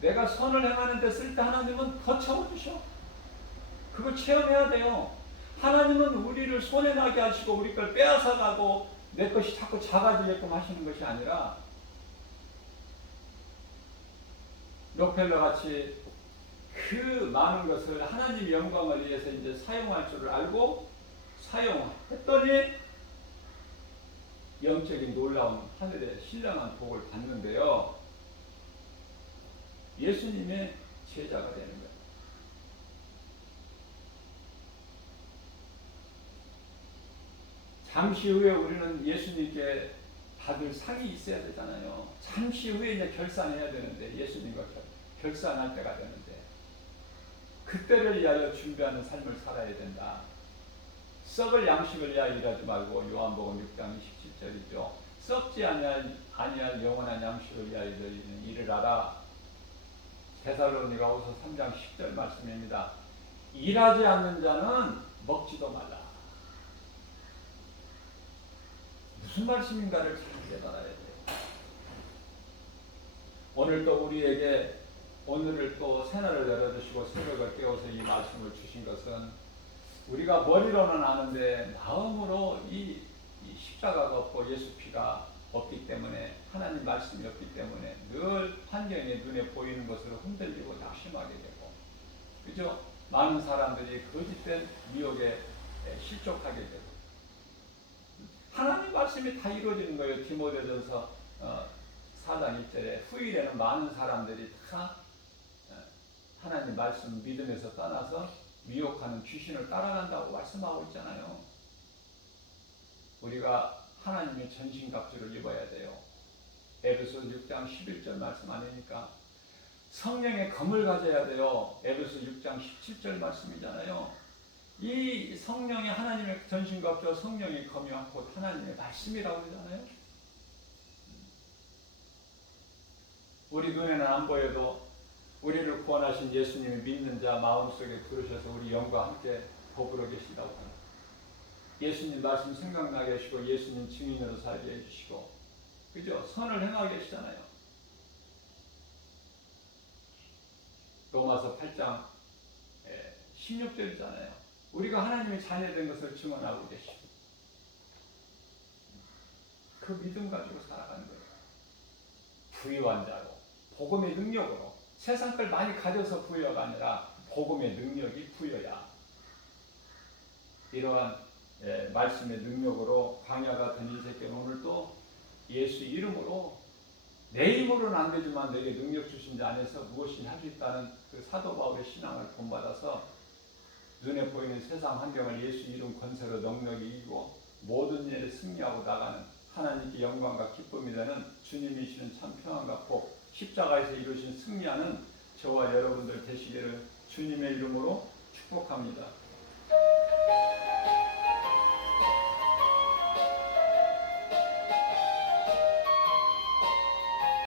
내가 선을 행하는 데 쓸 때 하나님은 더 채워주셔. 그걸 체험해야 돼요. 하나님은 우리를 손해나게 하시고 우리 걸 빼앗아가고 내 것이 자꾸 작아지게끔 하시는 것이 아니라 록펠러 같이 그 많은 것을 하나님의 영광을 위해서 이제 사용할 줄을 알고 사용했더니 영적인 놀라운 하늘의 신령한 복을 받는데요. 예수님의 제자가 되는 거예요. 잠시 후에 우리는 예수님께 받을 상이 있어야 되잖아요. 잠시 후에 이제 결산해야 되는데, 예수님과 결산할 때가 되는데, 그때를 위하여 준비하는 삶을 살아야 된다. 썩을 양식을 위하여 일하지 말고, 요한복음 6장 27절이죠. 썩지 아니할 영원한 양식을 위하여 일을 하라. 데살로니가후서 3장 10절 말씀입니다. 일하지 않는 자는 먹지도 말라. 무슨 말씀인가를 잘 깨달아야 돼요. 오늘 또 우리에게 오늘을 또 새날을 열어주시고 새벽을 깨워서 이 말씀을 주신 것은 우리가 머리로는 아는데 마음으로 이 십자가가 없고 예수 피가 없기 때문에 하나님 말씀이 없기 때문에 늘 환경에 눈에 보이는 것으로 흔들리고 낙심하게 되고, 그죠? 많은 사람들이 거짓된 미혹에 실족하게 되고, 하나님 말씀이 다 이루어지는 거예요. 디모데전서 4장 1절에 후일에는 많은 사람들이 다 하나님 말씀 믿음에서 떠나서 미혹하는 귀신을 따라간다고 말씀하고 있잖아요. 우리가 하나님의 전신갑주를 입어야 돼요. 에베소 6장 11절 말씀 아닙니까? 성령의 검을 가져야 돼요. 에베소 6장 17절 말씀이잖아요. 이 성령이 하나님의 전신갑주와 성령의 검이와 곧 하나님의 말씀이라고 그러잖아요. 우리 눈에는 안 보여도 우리를 구원하신 예수님이 믿는 자 마음속에 부르셔서 우리 영과 함께 더불어 계시다고 합니다. 예수님 말씀 생각나게 하시고 예수님 증인으로 살게 해주시고, 그죠? 선을 행하게 하시잖아요. 로마서 8장 16절이잖아요. 우리가 하나님의 자녀된 것을 증언하고 계시고 그 믿음 가지고 살아가는 거예요. 부유한 자로 복음의 능력으로, 세상 걸 많이 가져서 부여가 아니라 복음의 능력이 부여야. 이러한 말씀의 능력으로 광야 같은 인생께 오늘 또 예수 이름으로, 내 힘으로는 안 되지만 내게 능력 주신 자 안에서 무엇이든 할 수 있다는 그 사도 바울의 신앙을 본받아서 눈에 보이는 세상 환경을 예수 이름 권세로 넉넉히 이기고 모든 일에 승리하고 나가는 하나님께 영광과 기쁨이 되는 주님이시는 참 평안과 복, 십자가에서 이루신 승리하는 저와 여러분들 되시기를 주님의 이름으로 축복합니다.